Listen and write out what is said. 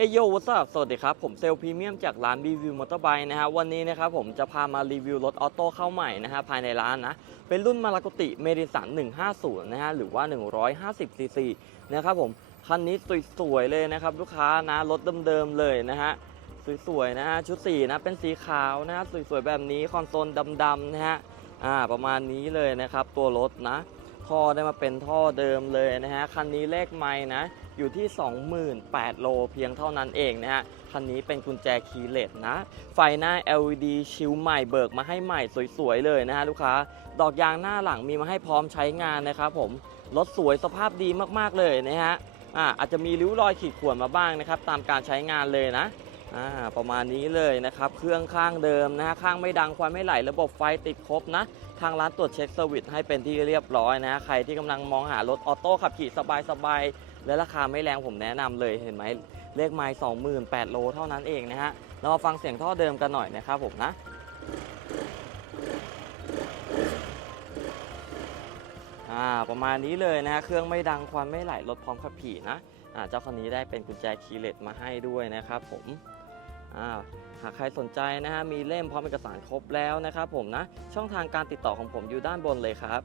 เอโยวัสสวัสดีครับ ผมเซลพรีเมียมจากร้านรีวิวมอเตอร์ไบค์นะฮะวันนี้นะครับผมจะพามารีวิวรถออโต้เข้าใหม่นะฮะภายในร้านนะ เป็นรุ่นมาราโกติเมดิสัน 150 นะฮะหรือว่า 150ซีซีนะครับผม คันนี้สวยๆเลยนะครับ ลูกค้านะ รถเดิมๆเลยนะฮะ สวยๆนะฮะ ชุดสีนะ เป็นสีขาวนะฮะ สวยๆแบบนี้ คอนโซลดำๆนะฮะ อ่า ประมาณนี้เลยนะครับ ตัวรถนะ ท่อได้มาเป็นท่อเดิมเลยนะฮะ คันนี้เลขไม้นะ อยู่ที่ 28,000โลเพียงเท่านั้นเองนะฮะ คันนี้เป็นกุญแจคีย์เลสนะ ไฟหน้า LED ชิลใหม่เบิกมาให้ใหม่สวยๆเลยนะฮะลูกค้า ดอกยางหน้าหลังมีมาให้พร้อมใช้งานนะครับผม รถสวยสภาพดีมากๆเลยนะฮะอ่าอาจจะมีริ้วรอยขีดข่วนมาบ้างนะครับ ตามการใช้งานเลยนะ อ่าประมาณนี้เลยนะครับ เครื่องข้างเดิมนะฮะข้างไม่ดังควันไม่ไหลระบบไฟติดครบนะ ทางร้านตรวจเช็คเซอร์วิสให้เป็นที่เรียบร้อยนะใครที่กำลังมองหารถออโต้ขับขี่สบายๆและราคาไม่แรงผมแนะนำเลยเห็นไหมเลขไมล์28,000โลเท่านั้นเองนะฮะเรามาฟังเสียงท่อเดิมกันหน่อยนะครับผมนะอ่าประมาณนี้เลยนะฮะเครื่องไม่ดังควันไม่ไหลรถพร้อมขับขี่นะอ่าเจ้าคันนี้ได้เป็นกุญแจคีย์เลสมาให้ด้วยนะครับผม อ่าหากใครสนใจนะฮะมีเล่มพร้อมเอกสารครบแล้วนะครับผมนะช่องทางการติดต่อของผมอยู่ด้านบนเลยครับ